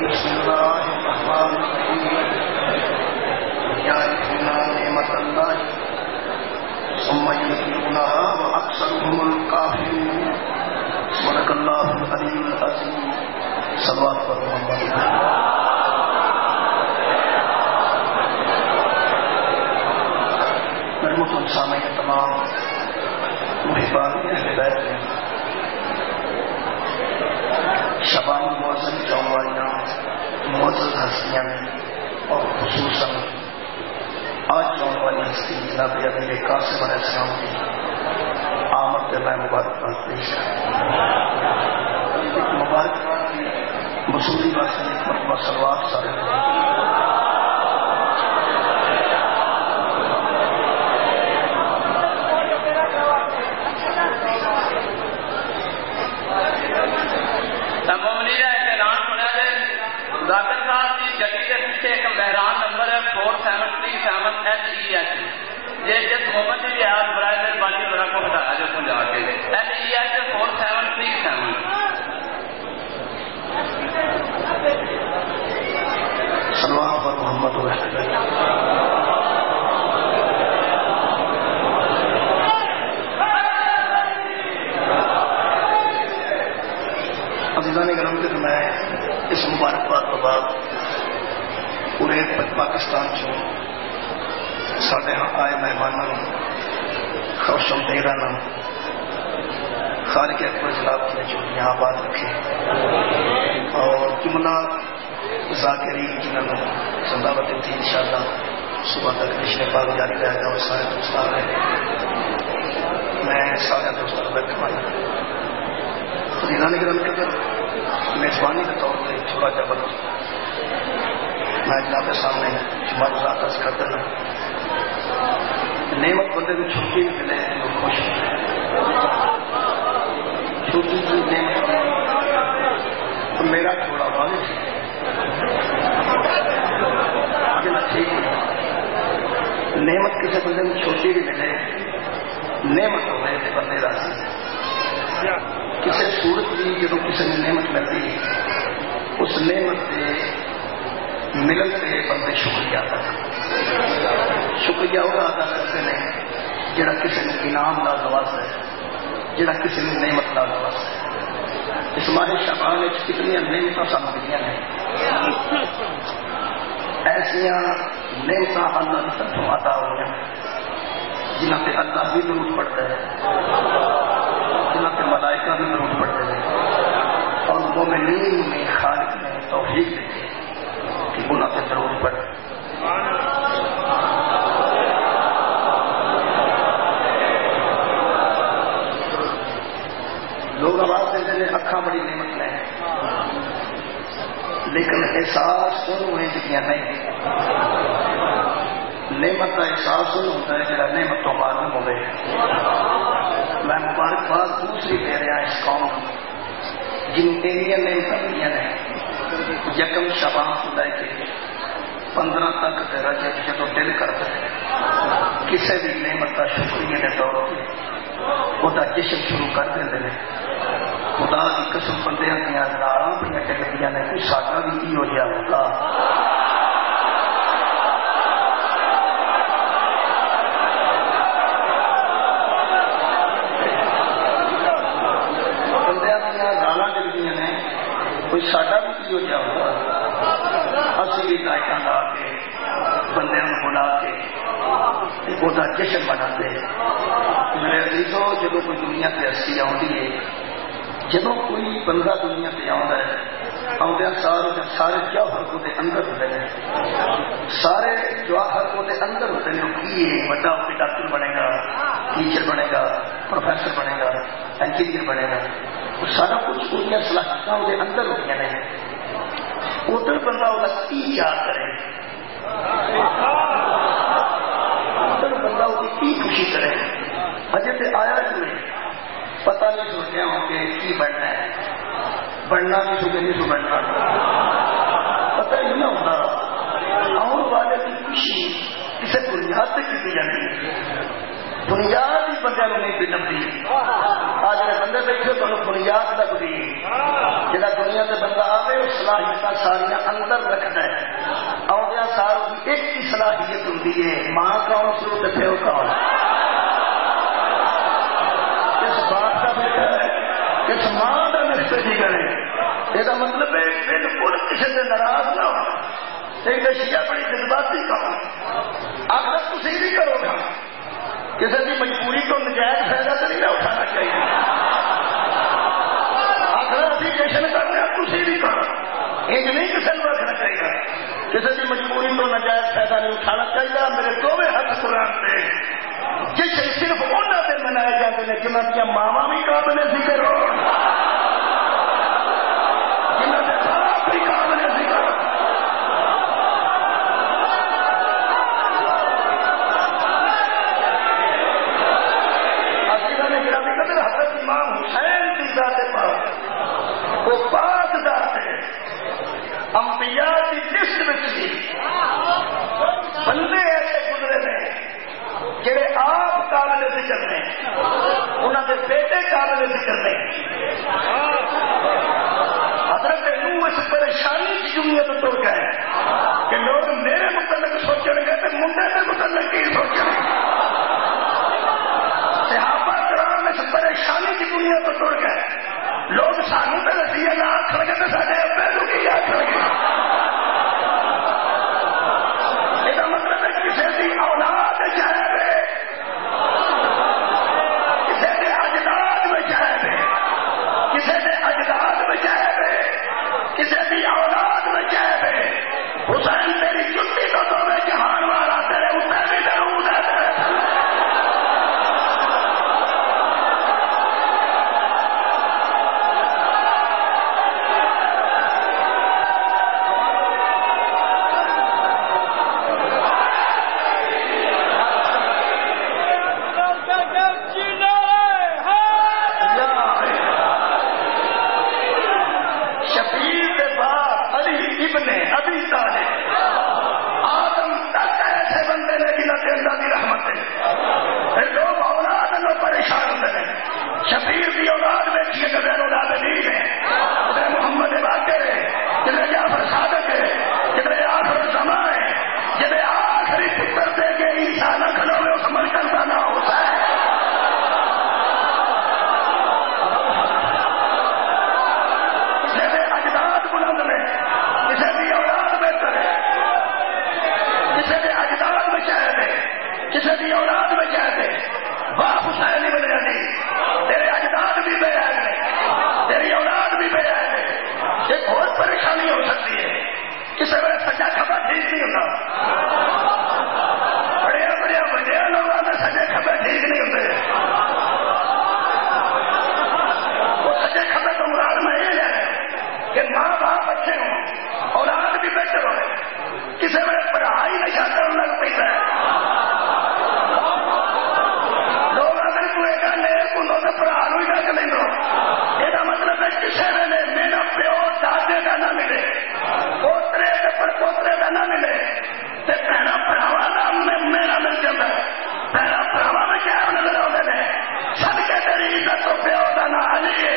بسم الله الرحمن الرحيم يعرفون نعمة الله ثم ينكرونها وأكثرهم الكافرون صدق الله العلي العظيم صلوات محمد. محترم سامعین تمام محبان اہل بیت میں شبان معزز جاؤں والیاں معزز ہستیاں اور خصوصاً آج جاؤں والی ہستی جناب امیر قاسم علیہ السلام کی آمد پہ میں مبارکباد پیش کروں. مبارکباد کی وصولی واسطے ایک مرتبہ صلوات سارے بحران نمبر ہے 4737 یہ جس محمد جی آج برائے مہربانی ذرا کو بتایا جو سمجھا کے LEH 4737 صلوات پر محمد و عزیزان گرامی کے میں اس مبارکباد کے بعد پورے پاکستان چوں سارے ہاں آئے مہمانوں خوش آمدیداں خالق اکبر جناب کی چوٹیاں آباد رکھے اور جملہ ذاکرین جنہوں نے زندہ تھی انشاءاللہ صبح تک رشتے پاک جاری رہے گا اور سارے دوستان ہیں. میں سارے دوستوں کو بیٹھوانا عزیزان گرامی کے میزبانی کے طور پہ تھوڑا جا وقت میں جناب کے سامنے جمعہ عرض کر دینا. نعمت بندے کو چھوٹی بھی ملے وہ خوش چھوٹی سی نعمت تو میرا تھوڑا والد ٹھیک ہے. نعمت کسی بندے کو چھوٹی بھی ملے نعمت ہوئے بندے راضی. کسی صورت بھی جب کسی نے نعمت ملتی اس نعمت سے ملن پہ بندے شکریہ ادا شکریہ وہ ادا کرتے ہیں جڑا کسی نے انعام نال نواز ہے جڑا کسی نے نعمت نال نواز ہے. اس ماہ شعبان کتنی نعمت سانو ملیاں ہیں ایسا نعمت اللہ کی طرف عطا ہوئی جنہ پہ اللہ بھی درود پڑتا ہے جنہ پہ ملائکہ بھی درود پڑتے ہیں اور مومنین میں خالق نے توفیق دیتی کہ گناہ پہ درود پڑے. لوگ آواز دیتے ہیں اکھاں بڑی نعمت میں لیکن احساس ان ہوئے جتیاں نہیں. نعمت کا احساس ان ہوتا ہے جہاں نعمت تو معلوم ہو گئے. میں مبارکباد دوسری دے رہا اس قوم جن تیریاں نعمتیں ملیاں نے یکم شبان کو لے کے 15 تک رجب جدو دل کرتا ہے کسی بھی نعمت کا شکریہ کے طور پہ وہ جشن شروع کر دیں. خدا کی قسم بندے دیا ناراں پہ ٹکٹیاں نے کوئی ساڈا بھی کی ہو جائے ہوگا. بندے دیا رانا ٹکٹیاں نے کوئی ساڈا بھی کی ہو جائے ہوگا. اسی بھی لائٹاں لا کے بندے بلا کے وہ جشن مناتے. میرے عزیزوں جب کوئی دنیا پہ ہستی آتی ہے جب کوئی بندہ دنیا پہ آتا ہے آدھا سارے جو حرکوں کے اندر ہوتے ہیں سارے جو حرکوں کے اندر ہوتے ہیں وہ کی بڑا ہو کے ڈاکٹر بنے گا ٹیچر بنے گا پروفیسر بنے گا انجینئر بنے گا وہ سارا کچھ ان صلاحیتیں وہ اندر ہوتی ہیں. ادھر بندہ وہ کی یاد کرے ادھر بندہ وہ کی خوشی کرے. اجے تو آیا نہیں پتہ نہیں سوچا ہوں کہ کی بننا ہے بننا بھی سو نہیں سو بننا پتہ ہی نہ ہوتا. آنے والے کی خوشی کسی بنیاد سے کی جانی بنیاد ہی بندے نہیں پہ لگتی. آج جڑے بندے بیٹھے تو بنیاد لگتی جہاں دنیا سے بندہ آئے وہ صلاحیت ساریا اندر رکھتا ہے. آدھا سال کی ایک ہی صلاحیت ہوتی ہے، ماں کون سو تو پیو کون، کس باپ کا بیٹا ہے، کس ماں کا رشتے جگر ہے. یہ مطلب ہے بالکل کسی سے ناراض نہ ہو. ایک شیعہ بڑی جذباتی کہو، آخر تھی بھی کرو گا، کسی کی مجبوری کو نجائز فائدہ تو نہیں اٹھانا چاہیے. آخر ابھی جشن کرنا تھی بھی کرو، ایک نہیں کسی کو رکھنا چاہیے. کسی کی مجبوری کو نجائز فائدہ نہیں اٹھانا چاہیے. میرے دونوں ہاتھ قرآن سے جشن صرف انہوں سے منائے جاتے ہیں جنہوں کی ماوا بھی قابل ذکر ہو، جنہوں کے باپ بھی قابل ذکر ہو. حضرت امام حسین کی ذات پاک وہ پاک ذات ہے، انبیاء کی لسٹ میں تھی. بندے ایسے گزرے نے جڑے آپ قابل ذکر نے، انہوں کے بیٹے قابل ذکر نے. حضرت نوح اس پریشانی کی دنیا تو ٹر گئے کہ لوگ میرے متعلق سوچیں گے تو منڈے کے متعلق کی سوچیں گے. صحابہ کرام اس پریشانی کی دنیا تو ٹر گئے، لوگ سانو تو رسیے نہ آخ لگے تو سارے ابے کی آخ لگے. یہ مطلب ہے کسی کی اولاد جائب ہے، کسی کے اجداد میں جائب ہے، کسی کے اجداد میں جائب ہے، کسی کی اولاد میں جائب ہے. حسین تیری جتی تو دونوں جہان والا تیرے اتنے بھی درود ہے. شبیر کی اولاد بیٹھی ہے، کدھر اولاد نہیں ہے، کدھر محمد باقر ہے، کدھر جعفر صادق ہے، کدھر آخر زمان ہے، جدھر آخری پتر دے کے انسان کھلو میں اس عمل کرتا نہ ہوتا ہے. کسی کے اجداد بلند میں، کسی کی اولاد بہتر ہے، کسی کے اجداد میں شاید ہے، کسی کی اولاد میں شاید ہے. واہ حسین ابن علی، تیرے اجداد بھی بے عیب ہے، تیری اولاد بھی بے عیب ہے. ایک اور پریشانی ہو سکتی ہے، کسی وقت سجا کھبا ٹھیک نہیں ہوتا. بڑے بڑے بڑے لوگوں میں سجے کھبے ٹھیک نہیں ہوتے. وہ سجے کھبے تو مراد میں یہ ہے کہ ماں باپ اچھے ہوں، اولاد بھی بہتر ہو. کسی وقت پڑھائی نشا کرنے لگ پیتا ہے. یہ مطلب ہے کسی ویلے میرا پیو دادے کا نہ ملے، پوترے پر پوترے کا نہ ملے، تو پہلا پڑھاوا کا میرا مل جاتا ہے. پہلا پڑھاوا میں کیا نظر آتے ہیں، سب کے تیری عزت تو پیو کا نہ علی ہے،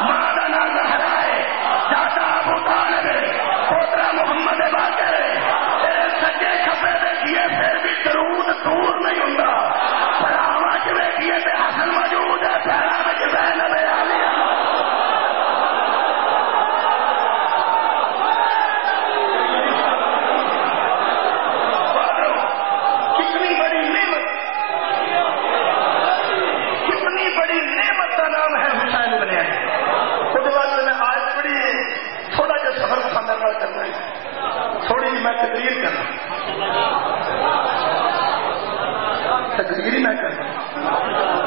ماں کا نہ زہرا ہے، دادا ابو طالب ہے، پوترا محمد باقر ہے. تیرے سجے کھپے دیکھیے پھر بھی درود دور نہیں ہوں. پڑھاوا کے دیکھیے تو حسن موجود ہے، پہلا میں زینب ہے علی. کتنی بڑی نعمت کا نام ہے حسین ابن علی. خود بات میں آج بڑی تھوڑا جا سفر کرنا ہے، تھوڑی جی میں تقریر کرنا، تقریر ہی میں کرنا،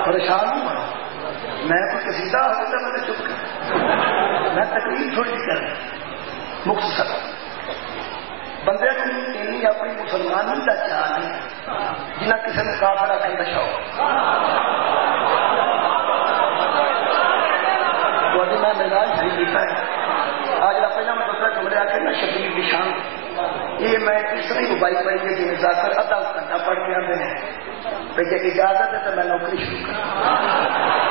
پریشان نہیں ہونا. میں کوئی قصیدہ ہوتا میں نے چپ کر، میں تقریر تھوڑی جی کرنا مختصر. بندے کو اپنی مسلمانی کا چاہ نہیں جنہ کسی نے کافر آخر کا شوق. میں مزاج صحیح کیتا ہے. آج کا پہلا میں دوسرا جملے آ کے نا شبیر کی شان، یہ میں اس طرح ہی بائی پڑھی ہے جی جا کر ادھا گھنٹہ پڑھ کے آتے ہیں. اجازت ہے تو میں نوکری شروع کروں.